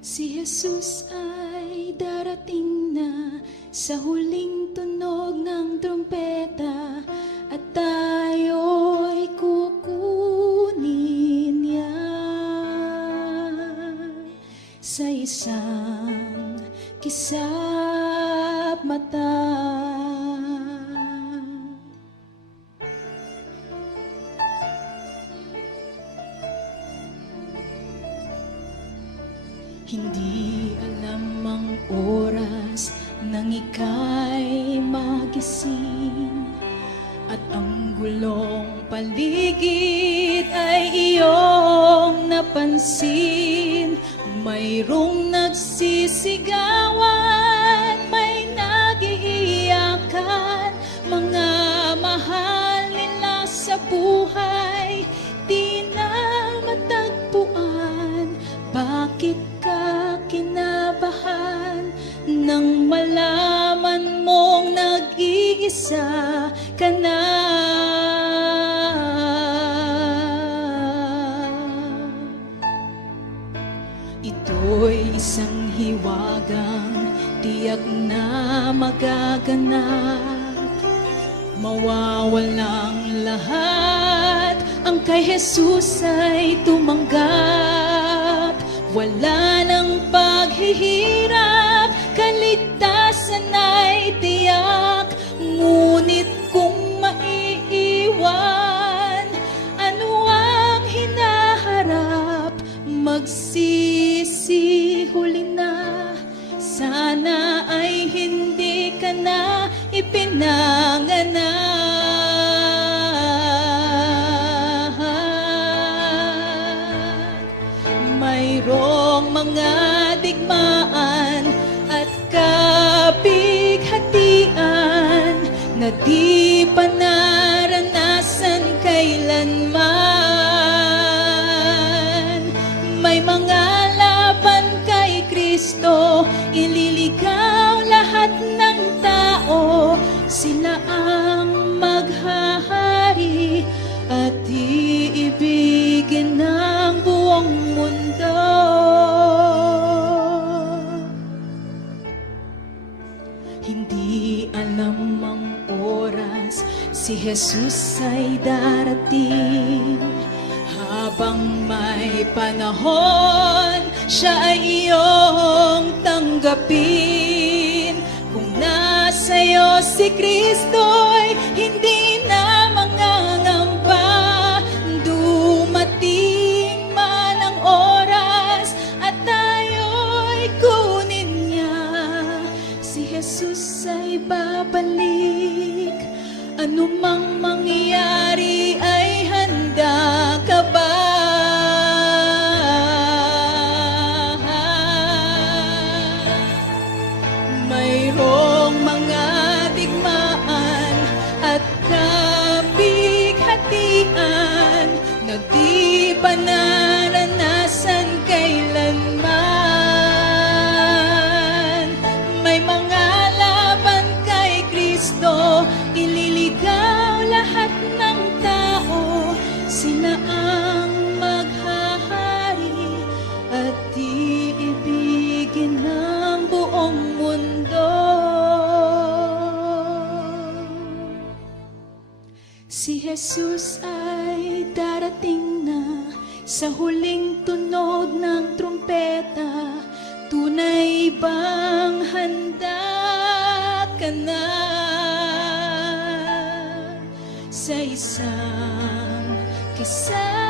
Si Jesus ay darating na sa huling tunog ng trumpeta, at tayo'y kukunin niya sa isang kisap mata. Hindi alam ang oras nang ika'y magising, at ang gulong paligid ay iyong napansin. Mayroong nagsisigawan, may nag-iiyakan, mga mahal nila sa buhay di na matagpuan. Bakit ka kinabahan nang malaman mong nag-iisa ka na? Ito'y isang hiwagang tiyak na magaganap. Mawawalang lahat, ang kay Jesus ay tumanggap. Wala nang paghihirap, kaligtasan ay tiyak. Ngunit kung maiiwan, ano ang hinaharap? Magsisi, huli na. Sana ay hindi ka na ipinanganak. Mayroong mga digmaan at kapighatian na di pa naranasan kailanman. May mga laban kay Kristo, ililigaw lahat ng tao. Sila ang maghahari at iibigin ng buong mundo. Hindi alam ang oras, si Jesus ay darating. Habang may panahon, siya ay iyong tanggapin. Kung nasa'yo si Kristo'y hindi na mangangamba. Dumating man ang oras at tayo'y kunin niya. Si Jesus ay babalik. Ano mang mangyari ay handa ka ba? Mayroong mga digmaan at kapighatian na di pa naranasan kailanman. May mga laban kay Kristo, ililigaw lahat ng tao. Sila ang maghahari at iibigin ng buong mundo. Si Jesus ay darating na sa huling tunog ng trumpeta. Tunay bang handa ka na sa isang kisap